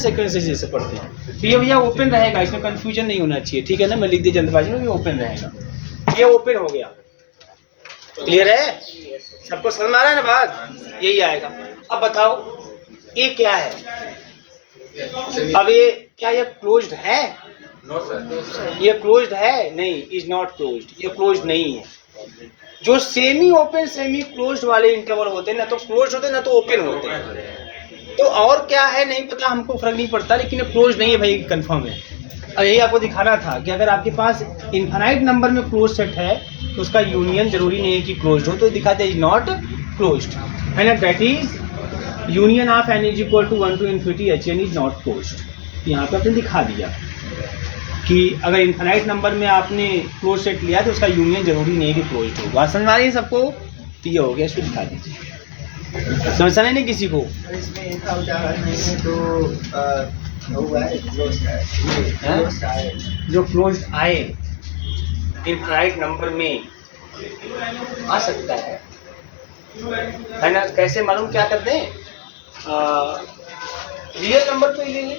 Sequence जैसे पढ़ते हैं। तो ये भैया ओपन रहेगा, इसमें कंफ्यूजन नहीं होना चाहिए, ठीक है ना। मैं लिख दिया जल्दबाजी में, ये ओपन रहेगा। ये ओपन हो गया, क्लियर है, सबको समझ में आ रहा है ना बात, यही आएगा। अब बताओ ये क्या है, अब ये क्या ये क्लोज्ड है? ये क्लोज्ड है? नहीं, इज नॉट क्लोज्ड, ये क्लोज्ड नहीं है। जो सेमी ओपन सेमी क्लोज्ड वाले इंटरवल होते हैं ना तो क्लोज्ड होते हैं ना तो ओपन होते हैं। तो और क्या है नहीं पता, हमको फर्क नहीं पड़ता, लेकिन क्लोज नहीं है भाई, कंफर्म है। अब यही आपको दिखाना था कि अगर आपके पास इनफाइनाइट नंबर में क्लोज सेट है तो उसका यूनियन जरूरी नहीं है कि क्लोज्ड हो, तो दिखाते इज नॉट क्लोज्ड, है ना। That is union of n is equal to 1 to infinity hn is not closed. यहाँ पे आपने दिखा दिया कि अगर इनफाइनाइट नंबर में आपने क्लोज सेट लिया तो उसका यूनियन जरूरी नहीं है कि क्लोज्ड हो। बात समझ आ रही है सबको? तो ये हो गया, इसको दिखा दीजिए। समझा नहीं किसी को? जो क्लोज आए इनफाइनाइट नंबर में आ सकता है ना। कैसे मालूम, क्या करते हैं, रियल नंबर तो ये नहीं,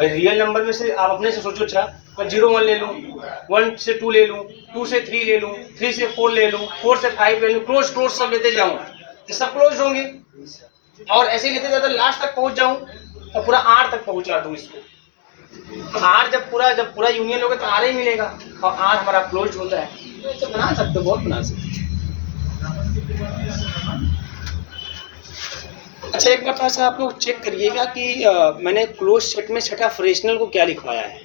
रियल नंबर में से आप अपने से सोचो, अच्छा मैं 0 1 ले लूँ, 1 से 2 ले लूँ, 2 से 3 ले लूँ, 3 से 4 ले लूँ, 4 से 5 ले लूँ, क्लोज क्लोज सब लेते जाऊँ तो सब क्लोज होंगे। और ऐसे ही लेते जाते लास्ट तक पहुँच जाऊँ तो पूरा R तक पहुँचा दूँ इसको। R जब पूरा यूनियन होगा तो R ही मिलेगा, और R हमारा क्लोज होता है। तो इसे बना सकते हो, बहुत बना सकते। अच्छा, एक बार थोड़ा सा आप लोग चेक करिएगा कि मैंने क्लोज सेट में सेट ऑफ रेशनल को क्या लिखवाया है,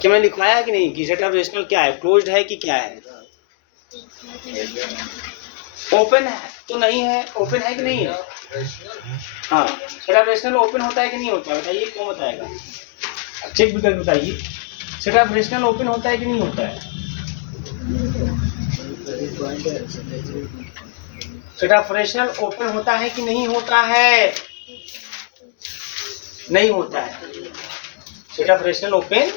क्या मैंने लिखवाया है कि नहीं, कि सेट ऑफ रेशनल क्या है, क्लोज्ड है कि क्या है? ओपन है तो नहीं है, ओपन है कि नहीं है? हाँ, सेट ऑफ रेशनल ओपन होता है कि नहीं होता है, बताइए, कौन बताएगा? चेक भी करके बताइए, सेट ऑफ रेशनल ओपन होता है कि नहीं होता है? सेट ऑफ रेशनल ओपन होता है कि नहीं होता है? नहीं होता है। सेट ऑफ रेशनल ओपन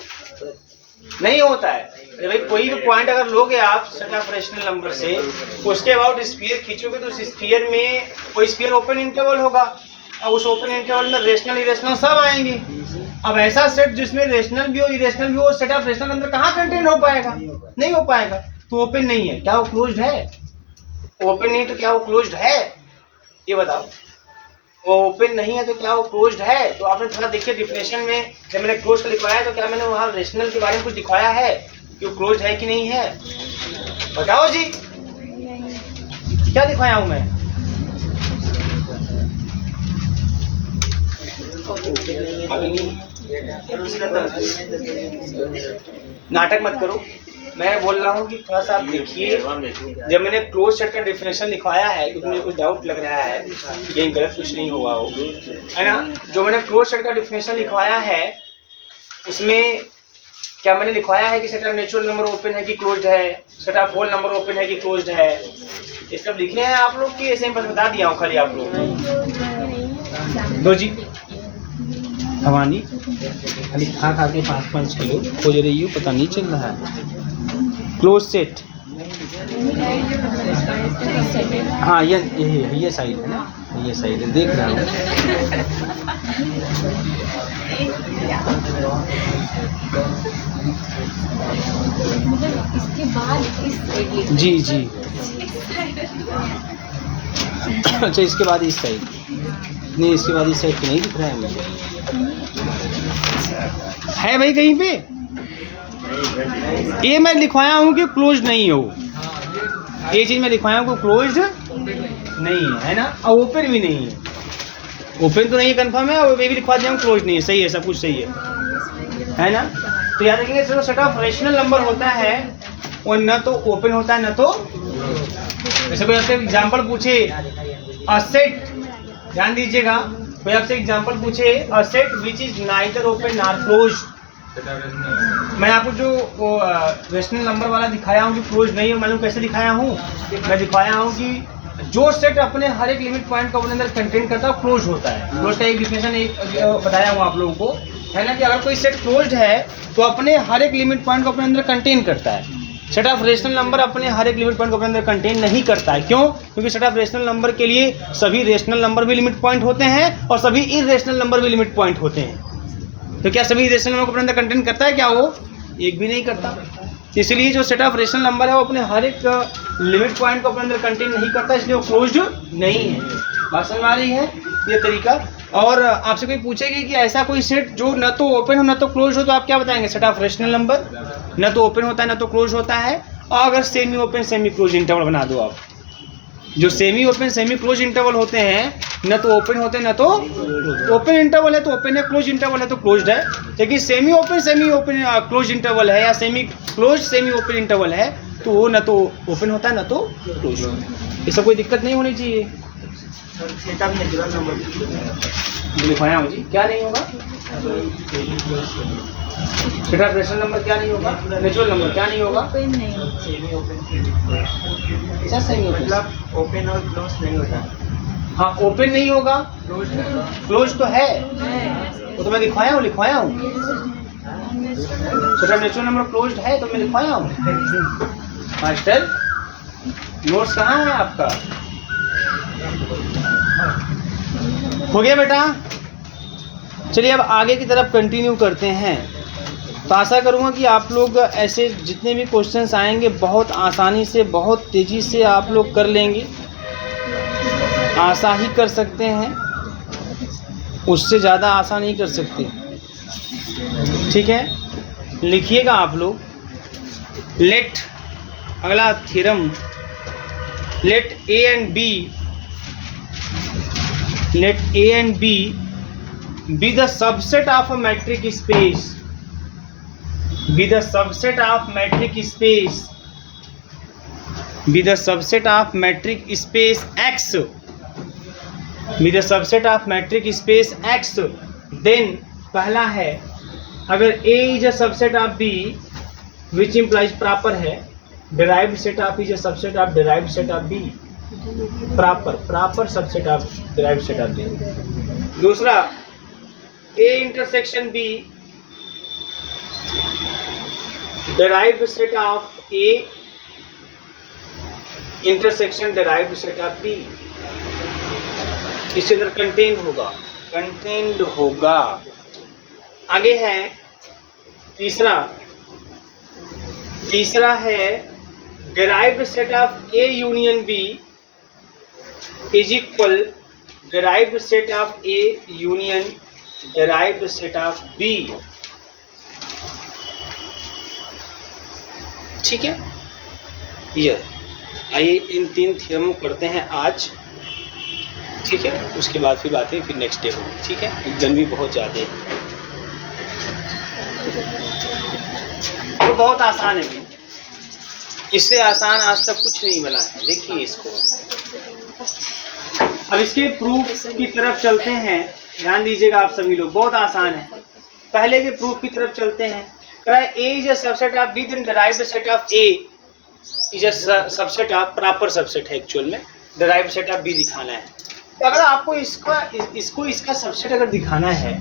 नहीं होता है। अरे भाई, कोई भी पॉइंट अगर लोगे आप सेट ऑफ रेशनल नंबर से, उसके अबाउट स्फीयर खींचोगे तो उस स्फीयर में कोई स्फीयर ओपन इंटरवल होगा, और उस ओपन इंटरवल में रेशनल इरेशनल सब आएंगे। अब ऐसा सेट जिसमें रेशनल भी हो इरेशनल भी हो, सेट ऑफ रेशनल अंदर कहाँ कंटेन हो पाएगा? नहीं हो पाएगा, तो ओपन नहीं है। क्या वो क्लोज्ड है? ओपन नहीं तो क्या वो क्लोज्ड है? ये बताओ। वो ओपन नहीं है तो क्या वो क्लोज्ड है? तो आपने थोड़ा देखिए डेफिनेशन में, जब मैंने क्लोज का लिखवाया तो क्या मैंने वहाँ रेशनल के बारे में कुछ दिखाया है कि वो क्लोज्ड है कि नहीं है? बताओ जी, क्या दिखाया हूँ मैं? नाटक मत करो, मैं बोल रहा हूँ कि थोड़ा सा आप देखिए। जब मैंने क्लोज सेट का डेफिनेशन लिखवाया है तो मुझे कुछ डाउट लग रहा है, कहीं गलत कुछ नहीं हुआ हो, है ना। जो मैंने क्लोज सेट का डेफिनेशन लिखवाया है उसमें क्या मैंने लिखवाया है कि set of natural number open है कि क्लोज्ड है, set of whole number open है कि क्लोज्ड है, ये सब लिखे हैं आप लोग की? ऐसे बस बता दिया हूँ खाली आप लोग? दो जी भवानी खाली खा के 5-5 किलो हो जा रही हो, पता नहीं चल रहा है। क्लोज सेट, हाँ ये साइड है ना, ये साइड है, देख रहा हूँ। इसके बाद इस साइड जी जी अच्छा, इसके बाद इस साइड नहीं, इसके बाद इस साइड तो नहीं दिख रहा है मुझे। है भाई कहीं पे? ये मैं लिखवाया हूँ कि क्लोज नहीं हो, ये चीज़ मैं लिखवाया हूँ कि क्लोज नहीं है ना, और ओपन भी नहीं है। ओपन तो नहीं कंफर्म है, और ये भी लिखवा दिया हूँ क्लोज नहीं है। सही है, सब कुछ सही है ना। तो याद रखेंगे, जो सेट ऑफ रेशनल नंबर होता है वो न तो ओपन होता है न तो, जैसे कोई आपसे एग्जाम्पल पूछे अ सेट, ध्यान दीजिएगा, कोई आपसे एग्जाम्पल पूछे a set which is neither open nor close, मैं आपको जो वो रेशनल नंबर वाला दिखाया हूँ कि क्लोज नहीं है, मालूम कैसे दिखाया हूँ? मैं दिखाया हूँ कि जो सेट अपने हर एक लिमिट पॉइंट को अपने अंदर कंटेन करता है क्लोज होता है। क्लोज का एक डिफिनेशन एक बताया हूँ आप लोगों को, है ना, कि अगर कोई सेट क्लोज्ड है तो अपने हर एक लिमिट पॉइंट को अपने अंदर कंटेन करता है। सेट ऑफ रेशनल नंबर अपने हर एक लिमिट पॉइंट को अपने अंदर कंटेन नहीं करता है। क्यों? क्योंकि सेट ऑफ रेशनल नंबर के लिए सभी रेशनल नंबर भी लिमिट पॉइंट होते हैं और सभी इरेशनल नंबर भी लिमिट पॉइंट होते हैं। तो क्या सभी इरेशनल नंबर को अपने अंदर कंटेन करता है? क्या वो एक भी नहीं करता। इसलिए जो सेट ऑफ रेशनल नंबर है वो अपने हर एक लिमिट पॉइंट को अपने अंदर कंटेन नहीं करता, इसलिए वो क्लोज्ड नहीं है। बात समझ आ रही है? ये तरीका। और आपसे कोई पूछेगी कि ऐसा कोई सेट जो न तो ओपन हो न तो क्लोज हो, तो आप क्या बताएंगे? सेट ऑफ रेशनल नंबर न तो ओपन होता है न तो क्लोज होता है। और अगर semi open semi close interval बना दो आप, जो semi open semi close interval होते हैं न तो ओपन होते हैं न तो ओपन इंटरवल है तो ओपन है, क्लोज इंटरवल है तो क्लोज्ड है। लेकिन सेमी ओपन क्लोज इंटरवल है या semi close semi open interval है तो वो न तो ओपन होता है न तो क्लोज होता है। इससे कोई दिक्कत नहीं होनी चाहिए। लिखवाया मुझे क्या नहीं होगा? सेट ऑफ रेशनल नंबर क्या नहीं होगा? नेचुरल नंबर क्या नहीं होगा? ओपन नहीं क्या सही मतलब ओपन और क्लोज नहीं होता। हाँ, ओपन नहीं होगा, क्लोज तो है, है। वो तो मैं लिखवाया हूँ। Set of natural number closed है तो मैं लिखवाया हूँ। मास्टर नोट्स कहाँ है आपका? हो गया बेटा? चलिए अब आगे की तरफ कंटिन्यू करते हैं। तो आशा करूँगा कि आप लोग ऐसे जितने भी क्वेश्चंस आएंगे बहुत आसानी से बहुत तेज़ी से आप लोग कर लेंगे। आशा ही कर सकते हैं, उससे ज़्यादा आशा नहीं कर सकते। ठीक है, लिखिएगा आप लोग। लेट अगला theorem, let A and B be the subset of a metric space, be the subset of metric space, be the subset of metric space X, be the subset of metric space X, then पहला है अगर A is a subset of B which implies proper है, derived set of is a subset of derived set of B, proper subset of derived set of B। दूसरा A intersection B derived set of A intersection derived set of B, इसके अंदर contained होगा। आगे है तीसरा है derived set of A union B is equal derived set of A union derived set of B। ठीक है, ये आइए इन 3 थ्योरम करते हैं आज। ठीक है, उसके बाद फिर बातें फिर नेक्स्ट डे होगी। ठीक है, गर्मी बहुत ज़्यादा है तो बहुत आसान है, इससे आसान आज तक कुछ नहीं बना है। देखिए इसको, अब इसके प्रूफ की तरफ चलते हैं। ध्यान दीजिएगा आप सभी लोग, बहुत आसान है। पहले के प्रूफ की तरफ चलते हैं। A is a subset of B, then derived set of A is a subset of proper subset है एक्चुअल में, derived set of B दिखाना है। तो अगर आपको इसका सबसेट अगर दिखाना है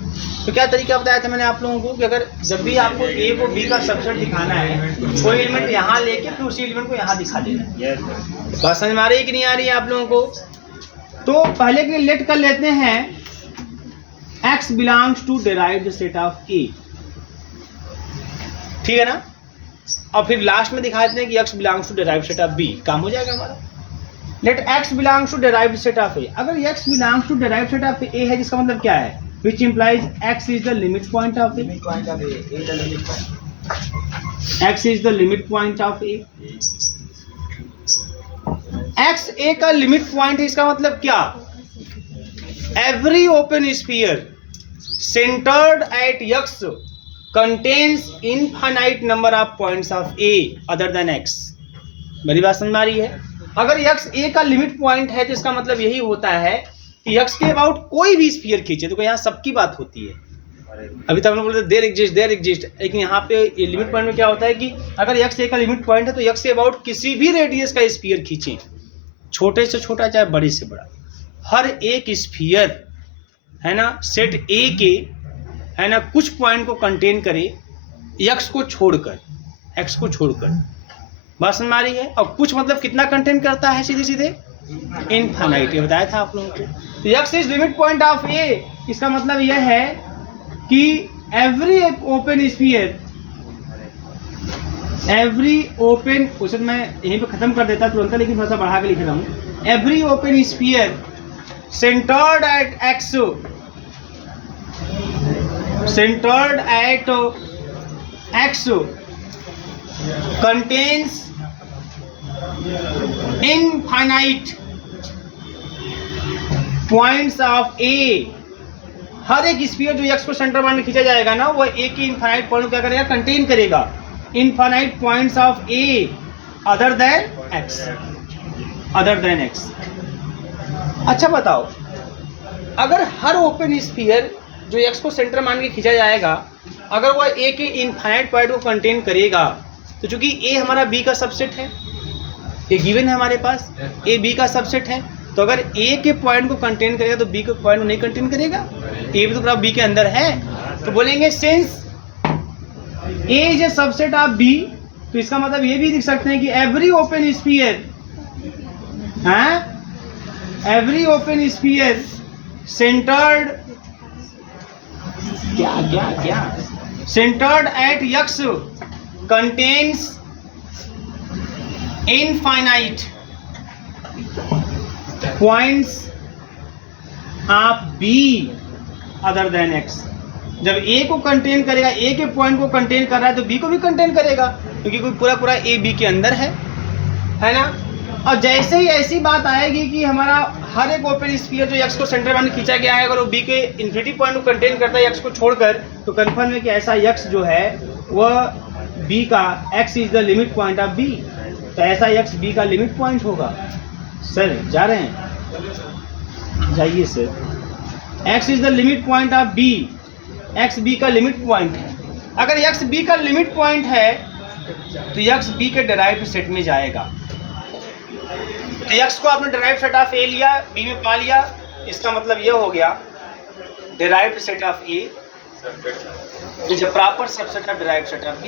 तो क्या तरीका बताया था मैंने आप लोगों को कि अगर जब भी आपको A को B का सबसेट दिखाना है, कोई एलिमेंट यहाँ लेके फिर उसी एलिमेंट को यहाँ दिखा देना। बात समझ में आ रही है कि नहीं आ रही है आप लोगों को? तो पहले के लिए लेट कर लेते हैं X belongs to derived set of A, ठीक है ना? और फिर लास्ट में दिखा देते हैं कि X belongs to derived set of B। काम हो जाएगा हमारा। Let X belongs to derived set of A। अगर X belongs to derived set of A है जिसका मतलब क्या है? Which implies X is the limit point of A। X is the limit point of A। X A का limit point है, इसका मतलब क्या? Every open sphere centered at X contains infinite number of points of A other than X। मेरी बात समझ में आ रही है? अगर X A का लिमिट पॉइंट है तो इसका मतलब यही होता है कि X के अबाउट कोई भी स्फीयर खींचे तो यहाँ सबकी बात होती है। अभी तक हम लोग बोलते देयर एग्जिस्ट, लेकिन यहाँ पे लिमिट पॉइंट में क्या होता है कि अगर X A का लिमिट पॉइंट है तो X के अबाउट किसी भी रेडियस का स्फीयर खींचे, छोटे से छोटा चाहे बड़े से बड़ा, हर एक स्फीयर है ना सेट A के है ना कुछ पॉइंट को कंटेन करे X को छोड़कर। बात समझ में आ रही है? और कुछ मतलब कितना कंटेन करता है सीधे सीधे? इनफाइनाइट, ये बताया था आप लोगों को। तो x is limit point of A, इसका मतलब यह है कि every open sphere, every open, question मैं यहीं पे खत्म कर देता तुरंत, लेकिन थोड़ा सा बढ़ा के लिख रहा हूँ। Every open sphere centered at X, centered at x contains infinite points of a। हर एक स्फीयर जो x को सेंटर मान में खींचा जाएगा ना, वो a की इनफाइनाइट पॉइंट को क्या करेगा? कंटेन करेगा। Infinite points of a other than x। अच्छा बताओ, अगर हर ओपन स्फीयर जो x को सेंटर मान के खींचा जाएगा, अगर वह a के इनफाइनाइट पॉइंट को कंटेन करेगा, तो चूंकि a हमारा b का सबसेट है, ये गिवन है हमारे पास, a b का सबसेट है, तो अगर a के पॉइंट को कंटेन करेगा तो b के पॉइंट को नहीं कंटेन करेगा? a भी तो b के अंदर है, तो बोलेंगे since a is a subset of b, तो इसका मतलब ये भी लिख सकते हैं कि every open sphere, every open sphere centred centered at x contains infinite points of b other than x। जब a को कंटेन करेगा, a के पॉइंट को कंटेन कर रहा है, तो b को भी कंटेन करेगा, क्योंकि कोई पूरा a b के अंदर है ना। और जैसे ही ऐसी बात आएगी कि हमारा हर एक ओपन स्फीयर जो x को सेंटर मान खींचा गया है, अगर वो b के इन्फिनिटी पॉइंट को कंटेन करता है x को छोड़कर, तो कंफर्म है कि ऐसा x जो है वह b का, x is the limit point of b, तो ऐसा x b का लिमिट पॉइंट होगा। सर जा रहे हैं? जाइए sir. x is the limit point of b, x b का लिमिट पॉइंट है। अगर x b का लिमिट पॉइंट है तो x b के डिराइव्ड सेट में जाएगा। तो x को आपने डिराइव्ड सेट ऑफ a लिया, b में पा लिया, इसका मतलब यह हो गया derived set of a is a proper subset of derived set of b।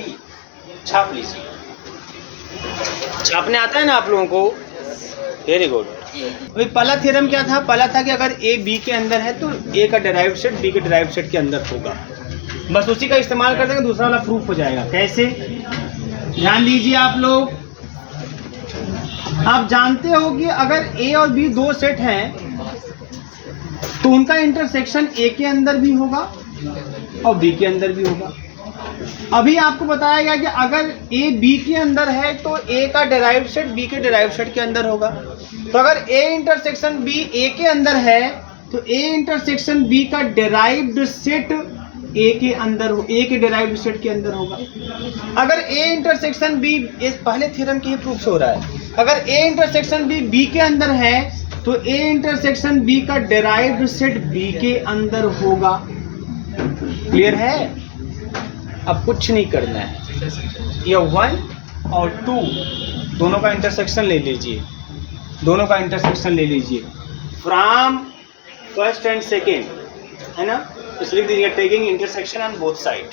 छाप लीजिए, छापने आता है ना आप लोगों को? Very good. अभी पहला थ्योरम क्या था? पहला था कि अगर a b के अंदर है तो a का डिराइव्ड सेट b के डिराइव्ड सेट के अंदर होगा। बस उसी का इस्तेमाल कर देंगे, दूसरा वाला प्रूफ हो जाएगा। कैसे? ध्यान लीजिए आप लोग, आप जानते हो कि अगर a और b दो सेट हैं तो उनका इंटरसेक्शन a के अंदर भी होगा और b के अंदर भी होगा। अभी आपको बताया गया कि अगर a b के अंदर है तो a का डिराइव्ड सेट b के डिराइव्ड सेट के अंदर होगा। तो अगर a इंटरसेक्शन b a के अंदर है तो a इंटरसेक्शन b का डिराइव्ड सेट a के अंदर, a के डिराइव्ड सेट के अंदर होगा। अगर a इंटरसेक्शन b, पहले थ्योरम की ही प्रूफ हो रहा है, अगर a इंटरसेक्शन b b के अंदर है तो a इंटरसेक्शन b का डिराइव्ड सेट b के अंदर होगा। क्लियर है? अब कुछ नहीं करना है, ये 1 और 2 दोनों का इंटरसेक्शन ले लीजिए, दोनों का इंटरसेक्शन ले लीजिए फ्रॉम फर्स्ट एंड सेकेंड, है ना? तो लिख दीजिए taking intersection on both side.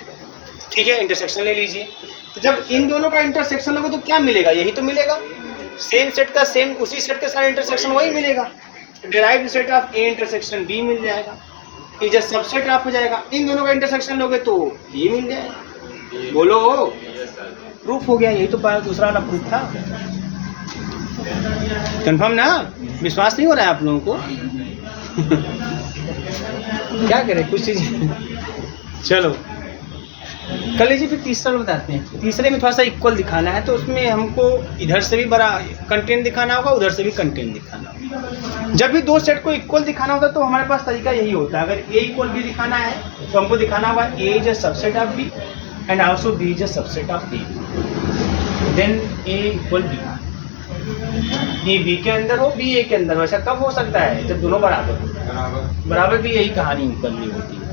ठीक है, इंटरसेक्शन ले लीजिए। तो जब इन दोनों का इंटरसेक्शन लोगे तो क्या मिलेगा? यही तो मिलेगा, सेम सेट का सेम, उसी सेट के साथ इंटरसेक्शन वही मिलेगा। Derived set of A intersection B मिल जाएगा, ये जब सबसेट ऑफ हो जाएगा। इन दोनों का इंटरसेक्शन लोगे तो ये मिल जाएगा। बोलो, प्रूफ हो गया। यही तो दूसरा वाला प्रूफ था। कंफर्म ना? विश्वास नहीं हो रहा है आप लोगों को? क्या करें, कुछ चीज चलो कर लीजिए। फिर तीसरा बताते हैं। तीसरे में थोड़ा सा इक्वल दिखाना है, तो उसमें हमको इधर से भी बड़ा कंटेंट दिखाना होगा, उधर से भी कंटेंट दिखाना होगा। जब भी दो सेट को इक्वल दिखाना होता है तो हमारे पास तरीका यही होता है। अगर a इक्वल b दिखाना है तो हमको दिखाना होगा a is a subset of b and also b is a subset of a, then a equal b। a b के अंदर हो, b a के अंदर हो। ऐसा कब हो सकता है? जब दोनों बराबर हो। बराबर की यही कहानी करनी होती है।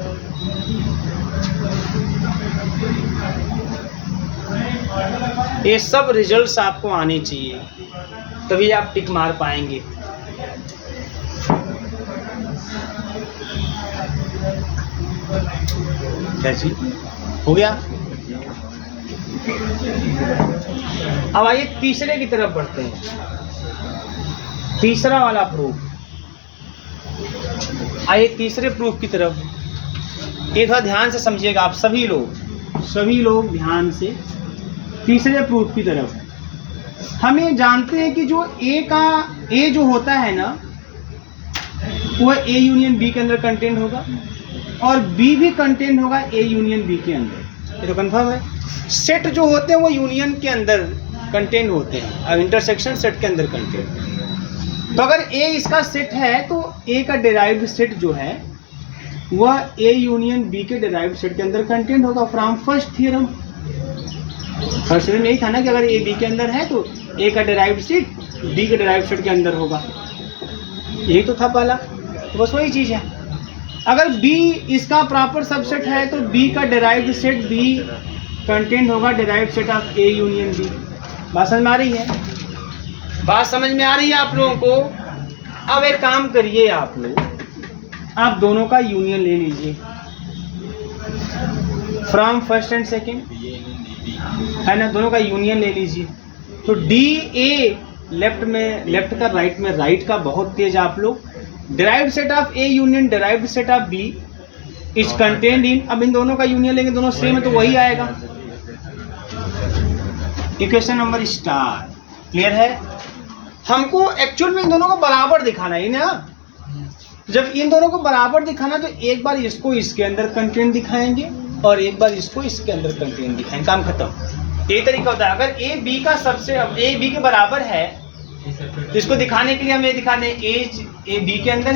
ये सब रिजल्ट्स आपको आने चाहिए, तभी आप टिक मार पाएंगे। क्या जी हो गया? अब आइए तीसरे की तरफ बढ़ते हैं, तीसरा वाला प्रूफ। आइए तीसरे प्रूफ की तरफ, ये थोड़ा ध्यान से समझिएगा आप सभी लोग ध्यान से। तीसरे प्रूफ की तरफ हम ये जानते हैं कि जो ए जो होता है ना, वो ए यूनियन बी के अंदर कंटेंट होगा और बी भी कंटेंट होगा ए यूनियन बी के अंदर। ये तो कंफर्म है। सेट जो होते हैं वो यूनियन के अंदर कंटेंट होते हैं, अब इंटरसेक्शन सेट के अंदर कंटेंट। तो अगर ए इसका सेट है तो ए का डिराइव्ड सेट जो है वह ए यूनियन बी के डिराइव्ड सेट के अंदर कंटेंट होगा from first theorem. First theorem यही था ना कि अगर ए बी के अंदर है तो ए का डिराइव्ड सेट बी के डिराइव्ड सेट के अंदर होगा, यही तो था पहला। तो बस वही चीज़ है। अगर बी इसका प्रॉपर सबसेट है तो बी का डिराइव्ड सेट भी कंटेंट होगा derived set of A union B. बात समझ में आ रही है? बात समझ में आ रही है आप लोगों को? अब एक काम करिए आप लोग, आप दोनों का यूनियन ले लीजिए फ्रॉम फर्स्ट एंड सेकेंड, है ना, दोनों का यूनियन ले लीजिए। तो डी ए लेफ्ट का राइट में, राइट का बहुत तेज आप लोग। Derived set of A union derived set of B is contained in, अब इन दोनों का यूनियन लेंगे, दोनों सेम है तो वही आएगा। Equation number star. क्लियर है? हमको एक्चुअल में इन दोनों को बराबर दिखाना है ना। जब इन दोनों को बराबर दिखाना तो एक बार इसको इसके अंदर कंटेंट दिखाएंगे और एक बार इसको इसके अंदर कंटेंट दिखाएंगे, काम खत्म। यही तरीका होता है। अगर ए बी का सबसे ए बी के बराबर है तो इसको दिखाने के लिए हम ये दिखाने ए बी के अंदर